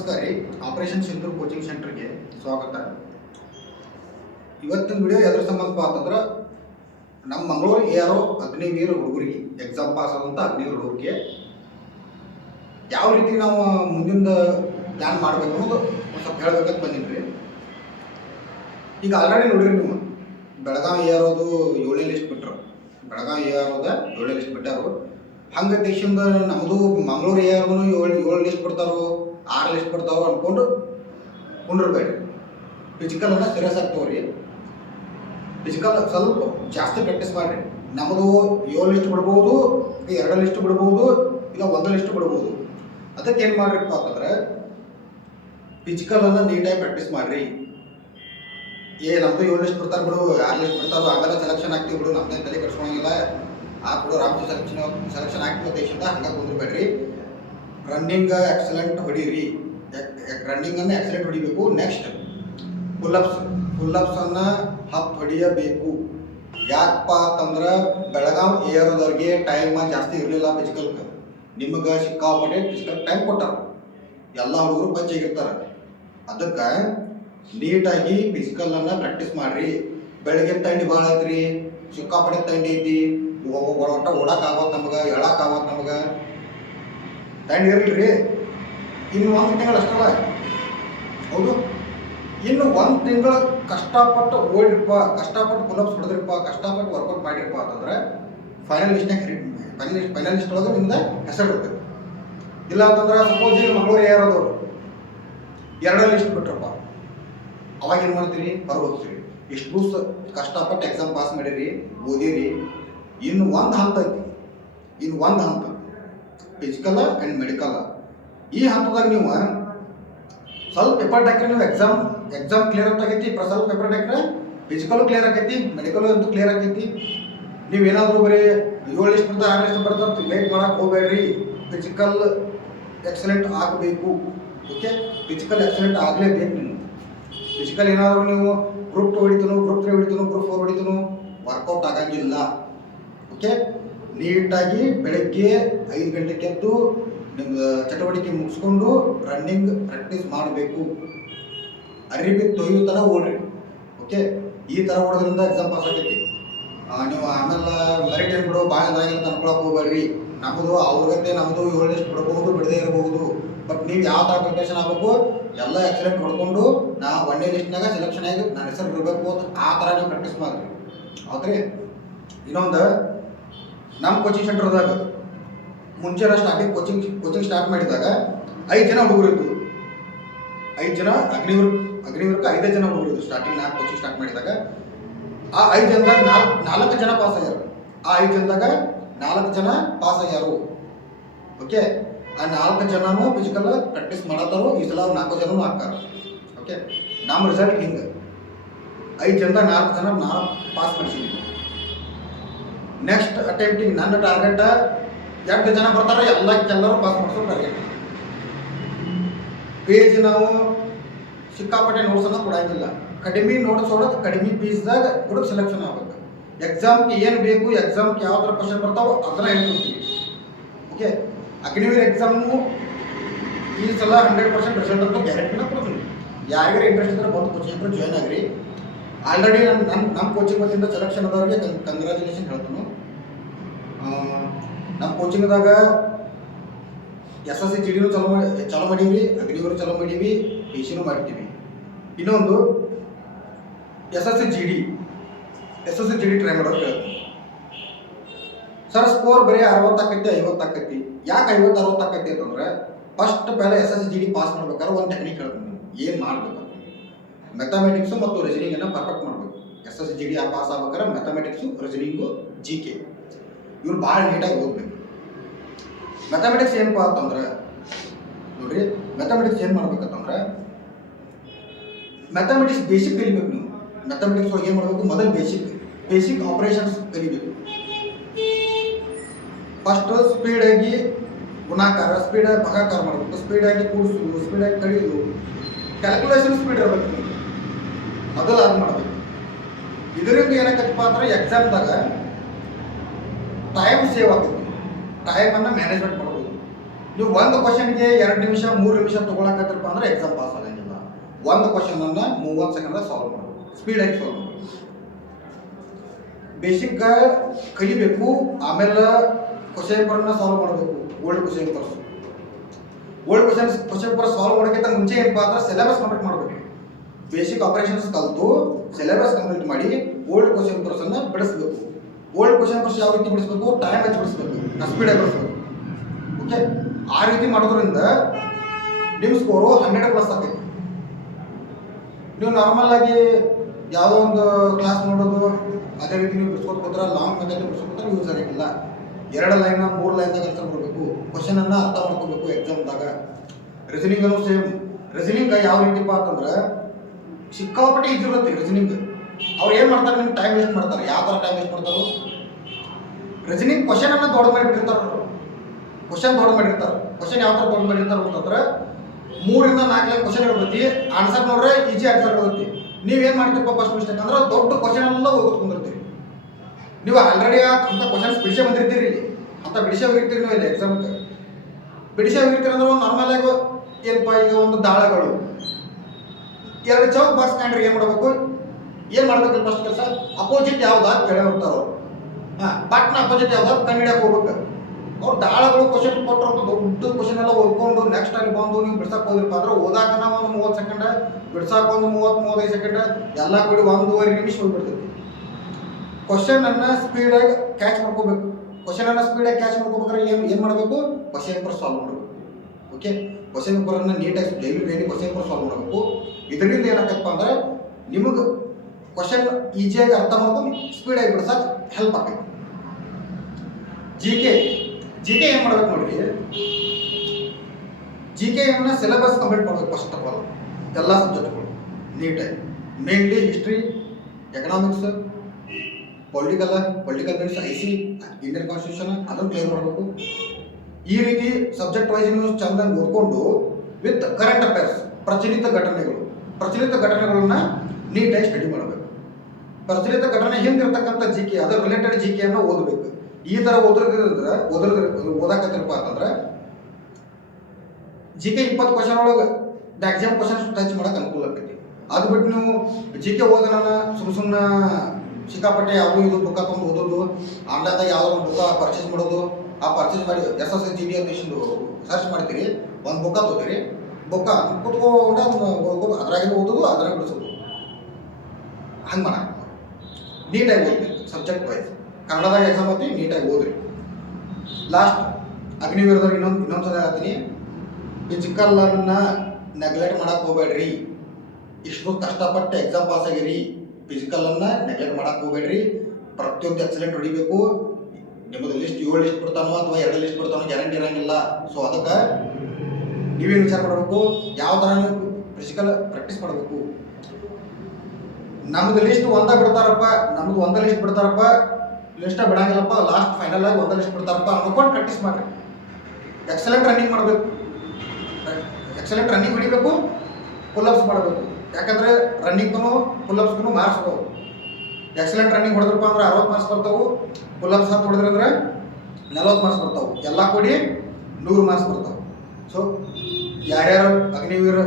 ನಮಸ್ಕಾರ ರೀ. Operation Sindoor coaching ಸೆಂಟರ್ಗೆ ಸ್ವಾಗತ. ಇವತ್ತಿನ ವಿಡಿಯೋ ಎದ್ರ ಸಂಬಂಧ ಅಂತಂದ್ರೆ ನಮ್ಮ ಮಂಗಳೂರು ARO ಅಗ್ನಿವೀರ ಹುಡುಗರಿಗೆ ಎಕ್ಸಾಮ್ ಪಾಸ್ ಆದಂಥ ಅಗ್ನಿವೀರ ಹುಡುಗರಿಗೆ ಯಾವ ರೀತಿ ನಾವು ಮುಂದಿನ ಪ್ಲ್ಯಾನ್ ಮಾಡಬೇಕು ಅನ್ನೋದು ಒಂದು ಸ್ವಲ್ಪ ಹೇಳ್ಬೇಕಂತ ಬಂದಿದ್ರಿ. ಈಗ ಆಲ್ರೆಡಿ ನೋಡಿರಿ ನೀವು ಬೆಳಗಾವಿ AROದು 7ನೇ ಲಿಸ್ಟ್ ಬಿಟ್ಟರು. ಬೆಳಗಾವಿ AROದ 7ನೇ ಲಿಸ್ಟ್ ಬಿಟ್ಟಾರು. ಹಂಗೆ ದೇಶದಿಂದ ನಮ್ಮದು ಮಂಗಳೂರು AROನು 7 ಲಿಸ್ಟ್ ಬಿಡ್ತಾರೋ 6 ಲಿಸ್ಟ್ ಬಿಡ್ತಾರೋ ಅಂದ್ಕೊಂಡು ಕುಂಡಿರ್ಬೇಡ್ರಿ. ಫಿಸಿಕಲನ್ನು ಸೀರಿಯಸ್ ಆಗಿ ತಗೋರಿ. ಫಿಸಿಕಲ್ ಸ್ವಲ್ಪ ಜಾಸ್ತಿ ಪ್ರಾಕ್ಟೀಸ್ ಮಾಡಿರಿ. ನಮ್ಮದು 7 ಲಿಸ್ಟ್ ಬಿಡ್ಬೋದು, 2 ಲಿಸ್ಟ್ ಬಿಡ್ಬೋದು, ಇಲ್ಲ 1 ಲಿಸ್ಟ್ ಬಿಡ್ಬೋದು. ಅದಕ್ಕೆ ಏನು ಮಾಡ್ರಿಪ್ಪ ಅಂತಂದ್ರೆ ಫಿಸಿಕಲನ್ನು ನೀಟಾಗಿ ಪ್ರಾಕ್ಟೀಸ್ ಮಾಡಿರಿ. ನಮ್ಮದು 7 ಲಿಸ್ಟ್ ಬಿಡ್ತಾರೆ ಬಿಡು, 6 ಲಿಸ್ಟ್ ಬಿಡ್ತಾರೋ ಆಮೇಲೆ ಸೆಲೆಕ್ಷನ್ ಆಗ್ತೀವಿ ಬಿಡು, ನಮ್ಮದೇ ತಲೆ ಕೆಡ್ಸ್ಕೊಳಂಗಿಲ್ಲ, ಬಿಡು ರಾಮ್ಜಿ ಸೆಲೆಕ್ಷನ್ ಆಗ್ತೀವಿ ದೇಶದಿಂದ ಹಂಗೆ ಕುಂದಿರ್ಬೇಡ್ರಿ. ರನ್ನಿಂಗ್ ಎಕ್ಸಲೆಂಟ್ ಹೊಡೀರಿ. ರನ್ನಿಂಗನ್ನು ಎಕ್ಸಲೆಂಟ್ ಹೊಡಿಬೇಕು. ನೆಕ್ಸ್ಟ್ ಪುಲ್ಲಪ್ಸನ್ನು 10 ಹೊಡಿಯಬೇಕು. ಯಾಕಪ್ಪ ಅಂತಂದ್ರೆ ಬೆಳಗಾವಿ AROದವ್ರಿಗೆ ಟೈಮ್ ಜಾಸ್ತಿ ಇರಲಿಲ್ಲ ಫಿಸಿಕಲ್ಗೆ. ನಿಮಗೆ ಸಿಕ್ಕಾಪಟ್ಟೆ ಫಿಸಿಕಲ್ ಟೈಮ್ ಕೊಟ್ಟಾರ. ಎಲ್ಲ ಹುಡುಗರು ಬಚ್ಚಾಗಿರ್ತಾರೆ. ಅದಕ್ಕೆ ನೀಟಾಗಿ ಫಿಸಿಕಲನ್ನು ಪ್ರಾಕ್ಟೀಸ್ ಮಾಡಿರಿ. ಬೆಳಗ್ಗೆ ತಂಡಿ ಭಾಳ ಐತ್ರಿ, ಸಿಕ್ಕಾಪಟ್ಟೆ ತಂಡಿ ಐತಿ, ಒಟ್ಟ ಓಡೋಕ್ಕಾಗೋದು ನಮಗೆ, ಹೇಳೋಕ್ಕಾಗೋದು ನಮಗೆ. ತಂಡಿ ಇರಲಿ. ಇನ್ನು 1 ತಿಂಗಳು ಅಷ್ಟಲ್ಲ, ಹೌದು, ಇನ್ನು 1 ತಿಂಗಳು ಕಷ್ಟಪಟ್ಟು ಓಡಿರಪ್ಪ, ಕಷ್ಟಪಟ್ಟು ಪುಲಪ್ಸ್ ಹೊಡೆದ್ರಪ್ಪ, ಕಷ್ಟಪಟ್ಟು ವರ್ಕೌಟ್ ಮಾಡಿರಪ್ಪ ಅಂತಂದ್ರೆ ಫೈನಲ್ ಲಿಸ್ಟ್ ಒಳಗೆ ನಿಮ್ದು ಹೆಸರು ಇರ್ತದೆ. ಇಲ್ಲ ಅಂತಂದ್ರೆ ಸಪೋಸ್ ಈಗ ಮಂಗಳೂರು AROದವರು 2 ಲಿಸ್ಟ್ ಬಿಟ್ರಪ್ಪ, ಅವಾಗ ಏನು ಮಾಡ್ತೀರಿ? ಹೊರಗೆ ಹೋಗ್ತೀರಿ. ಇಷ್ಟು ದಿವಸ ಕಷ್ಟಪಟ್ಟು ಎಕ್ಸಾಮ್ ಪಾಸ್ ಮಾಡಿರಿ, ಓದಿರಿ. ಇನ್ನು ಒಂದು ಹಂತ ಐತಿ, ಇನ್ನು ಒಂದು ಹಂತ ಫಿಸಿಕಲ್ ಆ್ಯಂಡ್ ಮೆಡಿಕಲ್. ಈ ಹಂತದಾಗ ನೀವು ಸ್ವಲ್ಪ ಪೇಪರ್ ಹಾಕ್ರಿ. ನೀವು ಎಕ್ಸಾಮ್ ಕ್ಲಿಯರ್ ಅಂತ ಆಗೈತಿ, ಸ್ವಲ್ಪ ಪೇಪರ್ ಹಾಕ್ರೆ ಫಿಸಿಕಲು ಕ್ಲಿಯರ್ ಆಗೈತಿ, ಮೆಡಿಕಲು ಅಂತೂ ಕ್ಲಿಯರ್ ಆಗೈತಿ. ನೀವೇನಾದರೂ ಬರೀ 7 ಲಿಸ್ಟ್ ಬರ್ತಾರೆ 6 ಲಿಸ್ಟ್ ಬರ್ತಾರೆ ವೇಟ್ ಮಾಡಕ್ಕೆ ಹೋಗಬೇಡ್ರಿ. ಫಿಸಿಕಲ್ ಎಕ್ಸಲೆಂಟ್ ಆಗಬೇಕು. ಓಕೆ, ಫಿಸಿಕಲ್ ಎಕ್ಸಲೆಂಟ್ ಆಗಲೇಬೇಕು. ನೀವು ಫಿಸಿಕಲ್ ಏನಾದರೂ ನೀವು ಗ್ರೂಪ್ 2 ಹೊಡಿತನು, ಗ್ರೂಪ್ 3 ಹೊಡಿತನು, ಗ್ರೂಪ್ 4 ಹೊಡಿತನು, ವರ್ಕೌಟ್ ಆಗಂಗಿಲ್ಲ. ಓಕೆ, ನೀಟಾಗಿ ಬೆಳಗ್ಗೆ 5 ಗಂಟೆಗೆ ಎದ್ದು ನಿಮ್ದು ಚಟುವಟಿಕೆ ಮುಗಿಸ್ಕೊಂಡು ರನ್ನಿಂಗ್ ಪ್ರಾಕ್ಟೀಸ್ ಮಾಡಬೇಕು. ಅರಿವಿ ತೊಯ್ಯೋ ಥರ ಓಡ್ರಿ. ಓಕೆ, ಈ ಥರ ಓಡೋದ್ರಿಂದ ಎಕ್ಸಾಮ್ ಪಾಸ್ ಆಗೈತಿ. ನೀವು ಆಮೇಲೆ ಮೆರಿಟ್ ಏನು ಬಿಡು ಭಾಳ ಇದಾಗಿಲ್ಲ ಅನ್ಕೊಳಕ್ಕೆ ಹೋಗ್ಬೇಡ್ರಿ. ನಮ್ಮದು ಅವ್ರಿಗತ್ತೆ ನಮ್ಮದು 7 ಲಿಸ್ಟ್ ಬಿಡಬಹುದು, ಬಿಡದೇ ಇರಬಹುದು. ಬಟ್ ನೀವು ಯಾವ ಥರ ಪ್ರಿಪ್ರೇಷನ್ ಆಗಬೇಕು, ಎಲ್ಲ ಎಕ್ಸಲೆಂಟ್ ಹೊಡ್ಕೊಂಡು ನಾ 1ನೇ ಲಿಸ್ಟ್ನಾಗ ಸೆಲೆಕ್ಷನ್ ಆಗಿ ನನ್ನ ಹೆಸರು ಇರಬೇಕು ಅಂತ ಆ ಥರ ನೀವು ಪ್ರಾಕ್ಟೀಸ್ ಮಾಡಿರಿ. ಹೌದ್ರಿ. ಇನ್ನೊಂದು ನಮ್ಮ ಕೋಚಿಂಗ್ ಸೆಂಟರ್ದಾಗ ಮುಂಚೆ ಸ್ಟಾರ್ಟಿಂಗ್ ಕೋಚಿಂಗ್ ಸ್ಟಾರ್ಟ್ ಮಾಡಿದಾಗ 5 ಜನ ಹುಡುಗರು ಇದ್ದು. 5 ಜನ ಅಗ್ನಿವೀರಕ್ಕೆ 5 ಜನ ಹುಡುಗರು ಇದ್ದು. ಸ್ಟಾರ್ಟಿಂಗ್ ನಾನು ಕೋಚಿಂಗ್ ಸ್ಟಾರ್ಟ್ ಮಾಡಿದಾಗ ಆ 5 ಜನದಾಗ 4 ಜನ ಪಾಸ್ ಆಗ್ಯಾರು. ಆ 5 ಜನದಾಗ 4 ಜನ ಪಾಸ್ ಆಗ್ಯಾರು. ಓಕೆ, ಆ 4 ಜನನೂ ಫಿಸಿಕಲ್ ಪ್ರಾಕ್ಟೀಸ್ ಮಾಡತ್ತಾರು. ಈ ಸಲ 4 ಜನನೂ ಹಾಕ್ತಾರೆ. ಓಕೆ, ನಮ್ಮ ರಿಸಲ್ಟ್ ಹಿಂಗೆ 5 ಜನದಾಗ 4 ಜನ ನಾನು ಪಾಸ್ ಮಾಡಿಸಿದ್ದೀನಿ. ನೆಕ್ಸ್ಟ್ ಅಟೆಂಪ್ಟಿಗೆ ನನ್ನ ಟಾರ್ಗೆಟ್ 8 ಜನ ಬರ್ತಾರೆ, ಎಲ್ಲರೂ ಪಾಸ್ ಮಾಡಿಸೋ ಟಾರ್ಗೆಟ್. ಪೇಜ್ ನಾವು ಸಿಕ್ಕಾಪಟ್ಟೆ ನೋಟ್ಸನ್ನು ಕೊಡಂಗಿಲ್ಲ. ಕಡಿಮೆ ನೋಟ್ಸ್ ಒಳಗೆ ಕಡಿಮೆ ಪೀಸ್ದಾಗ ಹುಡುಗ ಸೆಲೆಕ್ಷನ್ ಆಗಬೇಕು. ಎಕ್ಸಾಮ್ಗೆ ಏನು ಬೇಕು, ಎಕ್ಸಾಮ್ಗೆ ಯಾವ ಥರ ಕ್ವಶನ್ ಬರ್ತಾವೋ ಅದನ್ನ ಹೇಳ್ಕೊಡ್ತೀವಿ. ಓಕೆ, ಅಗ್ನಿವೀರ್ ಎಕ್ಸಾಮು ಈ ಸಲ 100% ರಿಸಲ್ಟ್ ಅಂತ ಗ್ಯಾರಂಟಿನ ಕೊಡ್ತೀನಿ. ಯಾರಿಗಾರು ಇಂಟ್ರೆಸ್ಟ್ ಇದ್ರೆ ಬಂದು ಕೋಚಿಂಗ್ ಹತ್ರ ಜಾಯ್ನ್ ಆಗಿರಿ. ಆಲ್ರೆಡಿ ನಮ್ಮ ಕೋಚಿಂಗ್ ವತಿಯಿಂದ ಸೆಲೆಕ್ಷನ್ ಆದವ್ರಿಗೆ ಕಂಗ್ರ್ಯಾಚುಲೇಷನ್ ಹೇಳ್ತೀನಿ. ನಮ್ಮ ಕೋಚಿಂಗ್ದಾಗ SSC GDನೂ ಚಾಲೂ ಮಾಡೀವಿ, ಅಗ್ನಿವೀರು ಚಾಲೂ ಮಾಡೀವಿ, PCನೂ ಮಾಡ್ತೀವಿ. ಇನ್ನೊಂದು SSC GD ಟ್ರೈ ಮಾಡೋರು ಹೇಳ್ತೀನಿ. ಸರ್ ಸ್ಕೋರ್ ಬರೀ 60 ಆಕೈತಿ, 50 ಆಕೈತಿ. ಯಾಕೆ 50, 60 ಆಕೈತಿ ಅಂತಂದ್ರೆ ಫಸ್ಟ್ ಪಹಲೆ SSC GD ಪಾಸ್ ಮಾಡ್ಬೇಕಾದ್ರೆ ಒಂದು ಟೆಕ್ನಿಕ್ ಹೇಳ್ತೀನಿ. ಏನು ಮಾಡಬೇಕು, ಮ್ಯಾಥಮೆಟಿಕ್ಸು ಮತ್ತು ರೀಸನಿಂಗನ್ನು ಪರ್ಫೆಕ್ಟ್ ಮಾಡಬೇಕು. SSC GD ಪಾಸ್ ಆಗ್ಬೇಕಾದ್ರೆ ಮ್ಯಾಥಮೆಟಿಕ್ಸು, ರೀಸನಿಂಗು, GK ಇವ್ರು ಭಾಳ ನೀಟಾಗಿ ಓದಬೇಕು. ಮ್ಯಾಥಮೆಟಿಕ್ಸ್ ಏನಪ್ಪ ಅಂತಂದ್ರೆ ನೋಡಿರಿ, ಮ್ಯಾಥಮೆಟಿಕ್ಸ್ ಏನು ಮಾಡ್ಬೇಕಂತಂದ್ರೆ ಮ್ಯಾಥಮೆಟಿಕ್ಸ್ ಬೇಸಿಕ್ ಕಲಿಬೇಕು. ನೀವು ಮ್ಯಾಥಮೆಟಿಕ್ಸ್ ಒಳಗೆ ಏನು ಮಾಡಬೇಕು, ಮೊದಲು ಬೇಸಿಕ್ ಆಪರೇಷನ್ಸ್ ಕಲಿಬೇಕು. ಫಸ್ಟು ಸ್ಪೀಡಾಗಿ ಗುಣಾಕಾರ, ಸ್ಪೀಡಾಗಿ ಭಾಗಾಕಾರ ಮಾಡಬೇಕು, ಸ್ಪೀಡಾಗಿ ಕೂಡಿಸೋದು, ಸ್ಪೀಡಾಗಿ ಕಡಿಯೋದು, ಕ್ಯಾಲ್ಕುಲೇಷನ್ ಸ್ಪೀಡ್ ಇರಬೇಕು. ಮೊದಲು ಅದು ಮಾಡಬೇಕು. ಇದರಿಂದ ಏನಾಗತ್ತಪ್ಪ ಅಂದ್ರೆ ಎಕ್ಸಾಮ್ದಾಗ ಟೈಮ್ ಸೇವ್ ಆಗುತ್ತೆ. ಟೈಮನ್ನು ಮ್ಯಾನೇಜ್ಮೆಂಟ್ ಮಾಡ್ಬೋದು. ನೀವು ಒಂದು ಕ್ವಶನ್ಗೆ 2 ನಿಮಿಷ 3 ನಿಮಿಷ ತೊಗೊಳಕತ್ತಿರಪ್ಪ ಅಂದ್ರೆ ಎಕ್ಸಾಮ್ ಪಾಸ್ ಆಗಂಗಿಲ್ಲ. ಒಂದು ಕ್ವಶನನ್ನು 30 ಸೆಕೆಂಡ್ ಸಾಲ್ವ್ ಮಾಡಬೇಕು, ಸ್ಪೀಡಾಗಿ ಸಾಲ್ವ್ ಮಾಡಬೇಕು. ಬೇಸಿಕ್ ಕಲಿಬೇಕು, ಆಮೇಲೆ ಕ್ವಶನ್ ಪೇಪರ್ನ ಸಾಲ್ವ್ ಮಾಡಬೇಕು. ಓಲ್ಡ್ ಕ್ವಶನ್ ಪೇಪರ್ ಸಾಲ್ವ್ ಮಾಡೋಕ್ಕಿಂತ ಮುಂಚೆ ಏನಪ್ಪ ಅಂದ್ರೆ ಸಿಲೆಬಸ್ ಕಂಪ್ಲೀಟ್ ಮಾಡಬೇಕು. ಬೇಸಿಕ್ ಆಪರೇಷನ್ಸ್ ಕಲಿತು ಸಿಲೆಬಸ್ ಕಂಪ್ಲೀಟ್ ಮಾಡಿ ಓಲ್ಡ್ ಕ್ವಶನ್ ಪೇಪರ್ಸನ್ನು ಬಿಡಿಸ್ಬೇಕು. ಓಲ್ಡ್ ಕ್ವಶನ್ ಪೇಪರ್ಸ್ ಯಾವ ರೀತಿ ಬಿಡಿಸ್ಬೇಕು, ಟೈಮ್ ಹಚ್ಚಿ ಬಿಡಿಸ್ಬೇಕು, ಸ್ಪೀಡಾಗಿ ಬಿಡಿಸ್ಬೇಕು. ಓಕೆ, ಆ ರೀತಿ ಮಾಡೋದ್ರಿಂದ ನಿಮ್ಮ ಸ್ಕೋರು 100+ ಆಗೈತಿ. ನೀವು ನಾರ್ಮಲ್ ಆಗಿ ಯಾವುದೋ ಒಂದು ಕ್ಲಾಸ್ ನೋಡೋದು ಅದೇ ರೀತಿ ನೀವು ಬಿಡಿಸ್ಕೊಟ್ಟು ಹೋದ್ರೆ ಲಾಂಗ್ ಮೆಥಡ್ ಬಿಡಿಸ್ಕೊತಾರೆ ಯೂಸ್ ಆಗಿಲ್ಲ. 2 ಲೈನ್ 3 ಲೈನ್ದಾಗ ಆನ್ಸರ್ ಮಾಡಬೇಕು, ಕ್ವಶನನ್ನು ಅರ್ಥ ಮಾಡ್ಕೋಬೇಕು. ಎಕ್ಸಾಮ್ದಾಗ ರೀಸನಿಂಗನ್ನು ಸೇಮ್. ರೀಸನಿಂಗ್ ಯಾವ ರೀತಿಪ್ಪ ಅಂತಂದ್ರೆ ಸಿಕ್ಕಾಪಟ್ಟೆ ಈಜಿ ಇರುತ್ತೆ ರೀಸನಿಂಗ್. ಅವ್ರು ಏನು ಮಾಡ್ತಾರೆ, ನಿಮ್ಗೆ ಟೈಮ್ ವೇಸ್ಟ್ ಮಾಡ್ತಾರೆ. ಯಾವ ಥರ ಟೈಮ್ ವೇಸ್ಟ್ ಮಾಡ್ತಾರೆ? ರೀಸನಿಂಗ್ ಕ್ವಶನನ್ನು ದೊಡ್ಡ ಮಾಡಿಬಿಟ್ಟಿರ್ತಾರೆ. ಕ್ವಶನ್ ದೊಡ್ಡ ಮಾಡಿರ್ತಾರೆ. ಕ್ವಶನ್ ಯಾವ ಥರ ದೊಡ್ಡ ಮಾಡಿರ್ತಾರೆ ಅಂತಂದ್ರೆ 3 ಇಂದ 4 ಲೈನ್ ಕ್ವಶನ್ ಇರ್ತೈತಿ. ಆನ್ಸರ್ ನೋಡ್ರೆ ಈಜಿ ಆನ್ಸರ್ ಇರ್ತೈತಿ. ನೀವೇನು ಮಾಡ್ತೀರಪ್ಪ ಫಸ್ಟ್ ಮಿಸ್ಟೇಕ್ ಅಂದ್ರೆ ದೊಡ್ಡ ಕ್ವಶನ್ ಎಲ್ಲ ಓದ್ಕೊಂಡಿರ್ತೀರಿ. ನೀವು ಆಲ್ರೆಡಿ ಅಂತ ಕ್ವಶನ್ಸ್ ಬಿಡಿಸೇ ಬಂದಿರ್ತೀರಿ. ಇಲ್ಲಿ ಅಂತ ಬಿಡಿಸೇ ಹೋಗಿರ್ತೀರಿ. ನೀವು ಇಲ್ಲಿ ಎಕ್ಸಾಮ್ಗೆ ಬಿಡಿಸೇ ಹೋಗಿರ್ತೀರಿ ಅಂದ್ರೆ ಒಂದು ನಾರ್ಮಲ್ ಆಗಿ ಏನಪ್ಪ, ಈಗ ಒಂದು ದಾಳಗಳು 2 ಚೌಕ್ ಬಾಕ್ಸ್ ಕಂಡ್ರೆ ಏನು ಮಾಡಬೇಕು, ಏನು ಮಾಡ್ಬೇಕಿಲ್ಲ ಫಸ್ಟ್ ಕೆಲಸ, ಅಪೋಸಿಟ್ ಯಾವ್ದು ಕೇಳೇ ಹೋಗ್ತಾರೋ. ಬಟ್ನ ಅಪೋಸಿಟ್ ಯಾವ್ದು ಕಂಡಿಡಿಯಕ್ಕೆ ಹೋಗ್ಬೇಕು. ಅವ್ರು ದಾಳಗಳು ಕ್ವಶನ್ ಕೊಟ್ಟರು ದೊಡ್ಡ ಕ್ವಶನ್ ಎಲ್ಲ ಓದ್ಕೊಂಡು ನೆಕ್ಸ್ಟ್ ಅಲ್ಲಿ ಬಂದು ನೀವು ಬಿಡ್ಸಕ್ಕೆ ಹೋದ್ರಪ್ಪ ಅಂದ್ರೆ ಓದಾಕ ನಾವು ಒಂದು 30 ಸೆಕೆಂಡ್, ಬಿಡ್ಸಕ್ಕೆ ಒಂದು 30-35 ಸೆಕೆಂಡ್, ಎಲ್ಲ ಕೂಡಿ 1.5 ನಿಮಿಷ ಹೋಗ್ಬಿಡ್ತೈತಿ. ಕ್ವಶನನ್ನು ಸ್ಪೀಡಾಗಿ ಕ್ಯಾಚ್ ಮಾಡ್ಕೋಬೇಕು. ಕ್ವಶನನ್ನು ಸ್ಪೀಡಾಗಿ ಕ್ಯಾಚ್ ಮಾಡ್ಕೋಬೇಕಾದ್ರೆ ಏನು ಮಾಡಬೇಕು, ಕ್ವಶನ್ ಪೇಪರ್ ಸಾಲ್ವ್ ಮಾಡಬೇಕು. ಓಕೆ, ಕ್ವಶನ್ ಪೇಪರನ್ನು ನೀಟಾಗಿ ಡೈಲಿ ಕ್ವಶನ್ ಪೇಪರ್ ಸಾಲ್ವ್ ಮಾಡಬೇಕು. ಇದರಿಂದ ಏನಾಗತ್ತಪ್ಪ ಅಂದ್ರೆ ನಿಮಗೆ ಕ್ವಶನ್ ಈಸಿಯಾಗಿ ಅರ್ಥ ಮಾಡ್ಕೊಂಡು ಸ್ಪೀಡಾಗಿ ಬಿಡ್ಸಕ್ಕೆ ಹೆಲ್ಪ್ ಆಗೈತೆ. ಜಿ ಕೆ ಏನು ಮಾಡ್ಬೇಕು ನೋಡ್ರಿ, ಜಿ ಕೆಯನ್ನು ಸಿಲೆಬಸ್ ಕಂಪ್ಲೀಟ್ ಮಾಡ್ಬೇಕು. ಫಸ್ಟ್ ಆಫ್ ಆಲ್ ಎಲ್ಲ ಸಬ್ಜೆಕ್ಟ್ಗಳು ನೀಟಾಗಿ, mainly history, economics, political science, IC, Indian constitution ಅದನ್ನು ಕ್ಲಿಯರ್ ಮಾಡಬೇಕು. ಈ ರೀತಿ ಸಬ್ಜೆಕ್ಟ್ ವೈಸ್ ನೀವು ಚೆನ್ನಾಗಿ ಓದ್ಕೊಂಡು ವಿತ್ ಕರೆಂಟ್ ಅಫೇರ್ಸ್, ಪ್ರಚಲಿತ ಘಟನೆಗಳನ್ನ ನೀಟಾಗಿ ಸ್ಟಡಿ ಮಾಡಬೇಕು. ಪ್ರಚಲಿತ ಘಟನೆ ಹಿಂದಿರ್ತಕ್ಕಂಥ ಜಿ ಕೆ, ಅದರ ರಿಲೇಟೆಡ್ ಜಿ ಕೆಯನ್ನು ಓದಬೇಕು. ಈ ಥರ ಓದಕತ್ತಿರಪ್ಪ ಅಂತಂದ್ರೆ ಜಿ ಕೆ 20 ಕ್ವಶನ್ ಒಳಗೆ ಮ್ಯಾಕ್ಸಿಮಮ್ ಕ್ವಶನ್ಸ್ ಟಚ್ ಮಾಡಕ್ಕೆ ಅನುಕೂಲ ಆಗ್ತೈತಿ. ಅದು ಬಿಟ್ಟು ನೀವು ಜಿ ಕೆ ಓದೋಣ ಸುಮ್ಮನೆ ಸಿಕ್ಕಾಪಟ್ಟೆ ಯಾವುದೋ ಇದು ಬುಕ್ಕ ತೊಗೊಂಡು ಓದೋದು, ಆನ್ಲೈನ್ದಾಗ ಯಾವುದೋ ಒಂದು ಬುಕ್ಕ ಪರ್ಚೇಸ್ ಮಾಡೋದು, ಆ ಪರ್ಚೇಸ್ ಮಾಡಿ SSGD ಅಂತ ಸರ್ಚ್ ಮಾಡ್ತೀರಿ, ಒಂದು ಬುಕ್ಕ ತೊಗೋತೀರಿ, ಬುಕ್ಕ ಕುತ್ಕೊಂಡು ಓದ್ಬೋದು, ಅದ್ರಾಗಿಂದ ಓದೋದು, ಅದ್ರಾಗ ಬಿಡಿಸೋದು, ಹಂಗೆ ಮಾಡಕ್ಕೆ ನೀಟಾಗಿ ಓದ್ಬೇಕು. ಸಬ್ಜೆಕ್ಟ್ ವೈಸ್ ಕನ್ನಡದಾಗ ಎಕ್ಸಾಮ್ ಐತಿ, ನೀಟಾಗಿ ಓದ್ರಿ. ಲಾಸ್ಟ್ ಅಗ್ನಿವೀರದಾಗ ಇನ್ನೊಂದ್ಸಲ ಹೇಳ್ತೀನಿ, ಫಿಸಿಕಲನ್ನು ನೆಗ್ಲೆಕ್ಟ್ ಮಾಡಕ್ಕೆ ಹೋಗ್ಬೇಡ್ರಿ. ಇಷ್ಟು ಕಷ್ಟಪಟ್ಟು ಎಕ್ಸಾಮ್ ಪಾಸ್ ಆಗಿರಿ, ಫಿಸಿಕಲನ್ನು ನೆಗ್ಲೆಕ್ಟ್ ಮಾಡಕ್ಕೆ ಹೋಗ್ಬೇಡ್ರಿ. ಪ್ರತಿಯೊಂದು ಎಕ್ಸಲೆಂಟ್ ಹೊಡಿಬೇಕು. ನಿಮ್ಮದು ಲಿಸ್ಟ್ 7 ಲಿಸ್ಟ್ ಬಿಡ್ತಾನೋ ಅಥವಾ 2 ಲಿಸ್ಟ್ ಬಿಡ್ತಾನೋ ಗ್ಯಾರಂಟಿ ಇರೋಂಗಿಲ್ಲ. ಸೊ ಅದಕ್ಕೆ ನೀವೇನು ವಿಚಾರ ಮಾಡಬೇಕು, ಯಾವ ಥರ ನೀವು ಫಿಸಿಕಲ್ ಪ್ರಾಕ್ಟೀಸ್ ಮಾಡಬೇಕು. ನಮ್ಮದು ಲಿಸ್ಟ್ ಒಂದೇ ಬಿಡ್ತಾರಪ್ಪ, ಲಿಸ್ಟ ಬಿಡಂಗಿಲ್ಲಪ್ಪ, ಲಾಸ್ಟ್ ಫೈನಲ್ ಆಗಿ ಒಂದೇ ಲಿಸ್ಟ್ ಬಿಡ್ತಾರಪ್ಪ ಅನ್ಕೊಂಡು ಪ್ರಾಕ್ಟೀಸ್ ಮಾಡಿರಿ. ಎಕ್ಸಲೆಂಟ್ ರನ್ನಿಂಗ್ ಮಾಡಬೇಕು, ಎಕ್ಸಲೆಂಟ್ ರನ್ನಿಂಗ್ ಹೊಡಿಬೇಕು, ಪುಲ್ಅಪ್ಸ್ ಮಾಡಬೇಕು. ಯಾಕಂದರೆ ರನ್ನಿಂಗ್ಗೂ ಪುಲ್ಅಪ್ಸ್ಗೂ ಮಾರ್ಕ್ಸ್ ಅದಾವೆ. ಎಕ್ಸಲೆಂಟ್ ರನ್ನಿಂಗ್ ಹೊಡೆದ್ರಪ್ಪ ಅಂದ್ರೆ 60 ಮಾರ್ಕ್ಸ್ ಬರ್ತಾವೆ, ಪುಲ್ಅಪ್ಸ್ 10 ಹೊಡೆದ್ರಂದ್ರೆ 40 ಮಾರ್ಕ್ಸ್ ಬರ್ತಾವೆ, ಎಲ್ಲ ಕೂಡಿ 100 ಮಾರ್ಕ್ಸ್ ಬರ್ತಾವೆ. ಸೊ ಯಾರ್ಯಾರು ಅಗ್ನಿವೀರ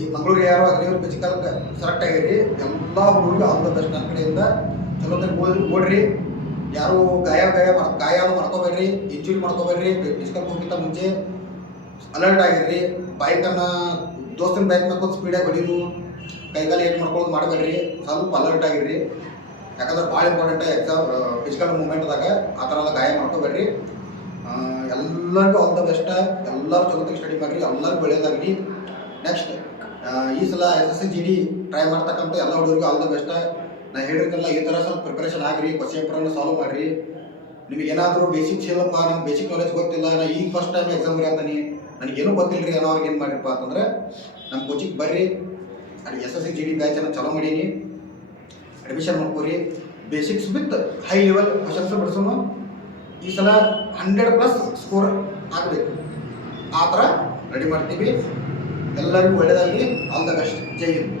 ಈ ಮಂಗಳೂರು ಯಾರು ಅಗ್ನಿವೀರ ಫಿಸಿಕಲ್ ಸೆಲೆಕ್ಟ್ ಆಗಿರಿ, ಎಲ್ಲ ಹುಡುಗರು ಆಲ್ ದ ಬೆಸ್ಟ್. ನನ್ನ ಕಡೆಯಿಂದ ಚಲೋ ಓಡ್ರಿ. ಯಾರು ಗಾಯ ಮಾಡ್ಕೋಬೇಡ್ರಿ, ಇಂಜುರಿ ಮಾಡ್ಕೋಬೇಡ್ರಿ. ಫಿಸಿಕಲ್ ಹೋಗಿಂತ ಮುಂಚೆ ಅಲರ್ಟ್ ಆಗಿರ್ರಿ. ಬೈಕನ್ನು ದೋಸ್ತಿನ ಬೈಕ್ ಮಾಡ್ಕೊಂಡು ಸ್ಪೀಡಾಗಿ ಹೊಡೀರು, ಕೈಗಾಲ ಏಟ್ ಮಾಡ್ಕೊಳ್ಳೋದು ಮಾಡಬೇಡ್ರಿ. ಸ್ವಲ್ಪ ಅಲರ್ಟ್ ಆಗಿರ್ರಿ, ಯಾಕಂದ್ರೆ ಭಾಳ ಇಂಪಾರ್ಟೆಂಟ್ ಎಕ್ಸಾಮ್ ಫಿಸಿಕಲ್ ಮೂಮೆಂಟ್ದಾಗ. ಆ ಥರ ಎಲ್ಲ ಗಾಯ ಮಾಡ್ಕೋಬೇಡ್ರಿ. ಎಲ್ಲರಿಗೂ ಆಲ್ ದ ಬೆಸ್ಟ್. ಎಲ್ಲರೂ ಚಲೋತ್ತಾಗಿ ಸ್ಟಡಿ ಮಾಡಿರಿ, ಎಲ್ಲರಿಗೂ ಒಳ್ಳೆಯದಾಗಲಿ. ನೆಕ್ಸ್ಟ್ ಈ ಸಲ SSGD ಟ್ರೈ ಮಾಡ್ತಕ್ಕಂಥ ಎಲ್ಲ ಹುಡುಗರಿಗೂ ಆಲ್ ದ ಬೆಸ್ಟ್. ನಾನು ಹೇಳಿರ್ತಿಲ್ಲ, ಈ ಥರ ಸ್ವಲ್ಪ ಪ್ರಿಪರೇಷನ್ ಆಗಿರಿ, ಕ್ವಶನ್ ಪೇಪರನ್ನು ಸಾಲ್ವ್ ಮಾಡಿರಿ. ನಿಮಗೆ ಏನಾದರೂ ಬೇಸಿಕ್ಸ್ ಇಲ್ಲಪ್ಪ, ನಂಗೆ ಬೇಸಿಕ್ ನಾಲೆಜ್ ಗೊತ್ತಿಲ್ಲ, ನಾನು ಈಗ ಫಸ್ಟ್ ಟೈಮ್ ಎಕ್ಸಾಮ್ ಬರೀತೀನಿ, ನನಗೇನು ಗೊತ್ತಿಲ್ಲ ರೀ ಅನ್ನೋರ್ಗೆ ಏನು ಮಾಡಿರಪ್ಪ ಅಂತಂದ್ರೆ ನಮ್ಮ ಕೋಚಿಂಗ್ ಬರ್ರಿ. ಅಲ್ಲಿ SSGD ಬ್ಯಾಚನ್ನು ಚಾಲೂ ಮಾಡೀನಿ, ಅಡ್ಮಿಷನ್ ಮಾಡ್ಕೋರಿ. Basics with high level questions ಬಿಡಿಸೋನು. ಈ ಸಲ 100+ ಸ್ಕೋರ್ ಆಗಬೇಕು, ಆ ಥರ ರೆಡಿ ಮಾಡ್ತೀವಿ. ಎಲ್ಲರಿಗೂ ಒಳ್ಳೆಯದಾಗಲಿ. All the best. Jai Hind.